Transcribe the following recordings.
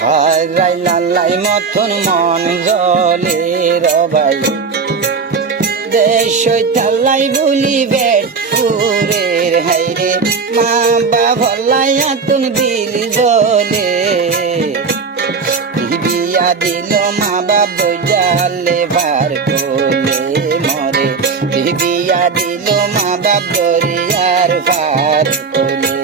হারাই লালাই মতন মন জলে রবাই দেশ তালাই বলি বেট পুরের হাইরে মা বাবাই আতুন দিল জলে বিয়া দিল মা বাব জালে বার কোলে মরে বিয়া দিল মা বাব দরিয়ার বার কোলে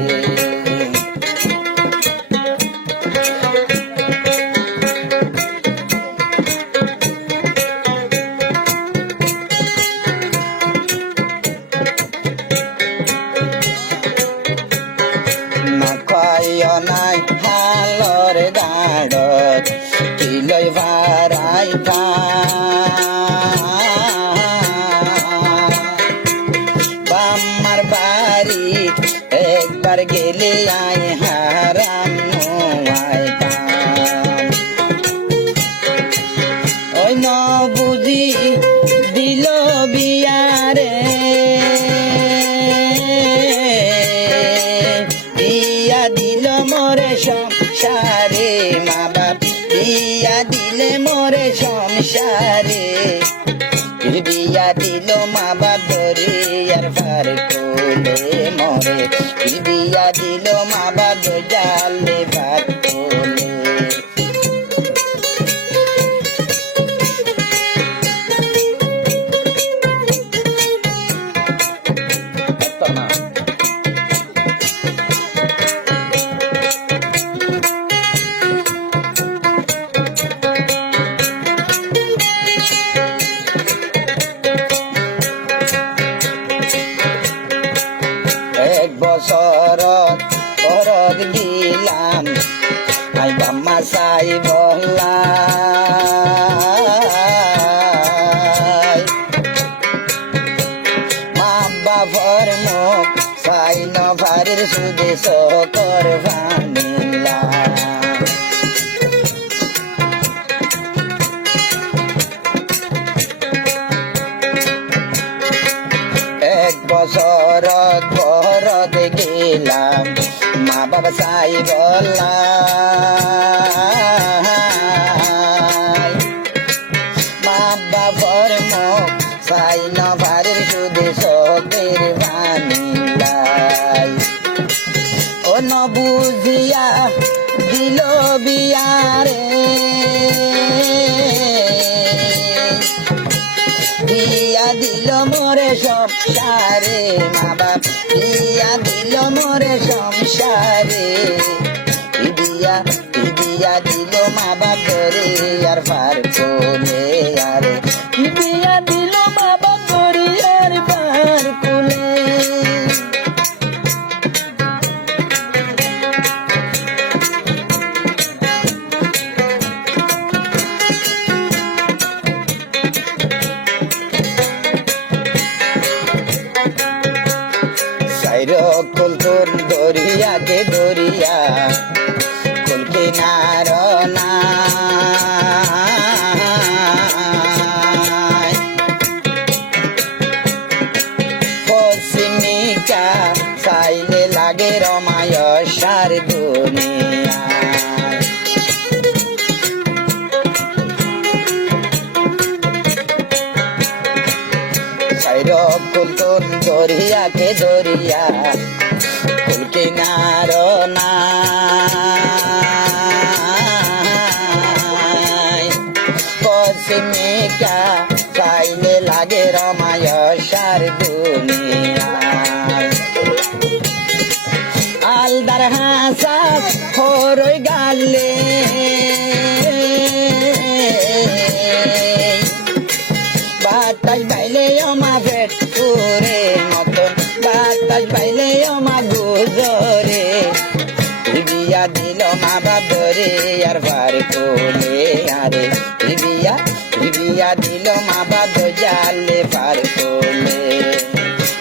নাই হালর দাঁড়ত কিলই ভারাই বাম্মার বাড়ি একবার গেলে আয় হারাম নোয়াই ওই ন বুঝি দিল বিয়ারে দিল মোরে সংসারে মা বাপ বিয়া দিলে মোরে সংসারে বিয়া দিল মা বাপ দরিয়ার পার কোলে মরে বিয়া দিল মা বাপ জালে পার কোলে বছরত পরত গিলাম আই বাম্মা সাই বললাই মা বাবার মুখ সাই নভারের সুদে সকর ভানিলা এক বছরত বহরত গেলাম মা বাবা সাই বললাই মা বাবার মুখ সাই নভারের সুদে সকের ভানিলাই ও ন বুঝিয়া দিল বিয়ারে বিয়া দিল মোরে সংসারে মা বাপ বিয়া দিল মোরে সংসারে বিয়া দিল মা বাপ ধরে আর পার কোলে আরে বিয়া দিল মা বাপ ধরে আর পার কোলে কুল তোর দরিয়াকে দরিয়া কুল কিনার পশ্চিমিকা চাইলে লাগে রমায় সার দুনিয়া কুল তোর দরিয়াকে দরিয়া কুল কিনার পশ্চিমিকা চাইলে লাগে রমায় সার দুনিয়া আলদার হাসা হরই গালে বাতাস বাইলে আমা পেট পুরে মতন বাতাস বাইলে আমা গুজরে বিয়া দিল মা বাপ ধরে আর পার কোলে আরে বিয়া দিল মা বাপ জালে পার কোলে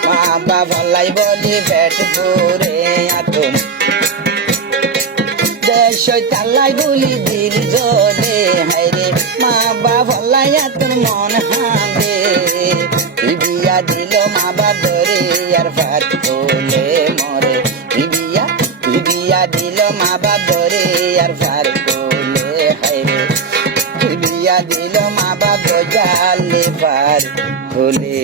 মা বাপ লাই বলি পেট পুরে আতুন দেশ তালাই বলি দিল জলে হাইরে মা বাপ লাই আতুন মন হাঁদে বিয়া দিল মা বাপ ধরে আর পার কোলে মরে বিয়া দিল মা বাপ ধরে আর ফার কোলে হাইরে বিয়া দিল মা বাপ জালে ফার কোলে